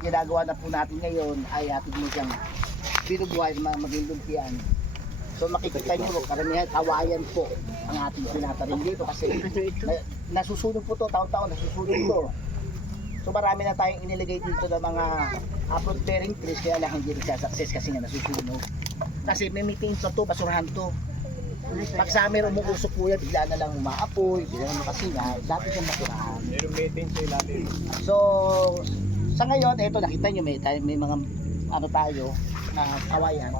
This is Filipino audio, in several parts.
ang ginagawa na po natin ngayon ay atin mo siyang binubuhay maging lumpian. So makikita nyo, karamihan kawayan po ang ating tinatanim dito kasi nasusunog po to, taon-taon nasusunog to. So marami na tayong iniligay dito ng mga fruit bearing trees kaya lang hindi nagsasucess kasi nga nasusunog. Kasi may maintenance na to, basurahan to. Pag summer umuusok po yan, bigla na lang umaapoy, bigla na kasi nga, dati siyang basurahan. Merong maintenance sa'yo natin. So, sa ngayon, ito nakita nyo, may mga ano tayo, kawayan.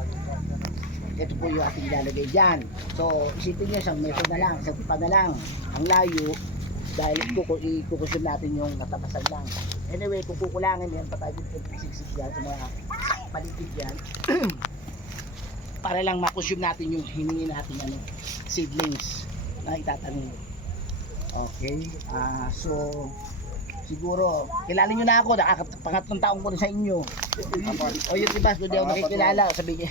Ito po yung ating ilalagay dyan. So, isipin nyo, isang metro na lang, isang pa na lang ang layo dahil ikukusyon natin yung natapasan lang. Anyway, kung kukulangin yan, patay dito siksik yan sa mga paligid yan. Para lang makonsume natin yung hiningi natin seedlings na itatanim. Okay, so siguro, kilala nyo na ako, pangatlong taong ko rin sa inyo. O yung iba, kung di ako nakikilala, sabihin niya,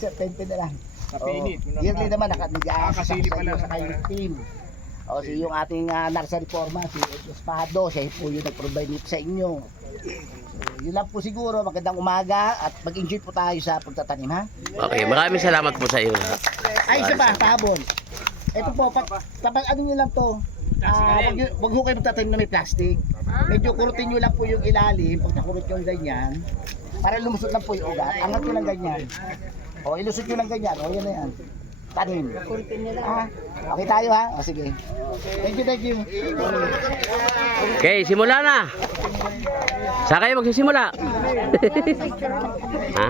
Sir, 10 na lang. Kapinit. Yearly naman, nag-aasasali pala sa kayong team. O si yung ating nursery foreman, si Espado, siya po yung nag-provide nito sa inyo. So, yun lang po siguro, magandang umaga at mag-enjoy po tayo sa pagtatanim, ha? Okay, maraming salamat po sa iyo. Ay, isa pa, pahabol. Ito po, kapag ano nyo lang to, wag ho kayo magtatanim na may plastic. Medyo kurutin nyo lang po yung ilalim, pag nakurot yung ganyan, para lumusot lang po yung ugat. Angat nyo lang ganyan. O, ilusot nyo lang ganyan. O, yan na yan. Tanim. Okay tayo ha? O, sige. Thank you. Okay, simula na. Saan kayo magsisimula? Ha?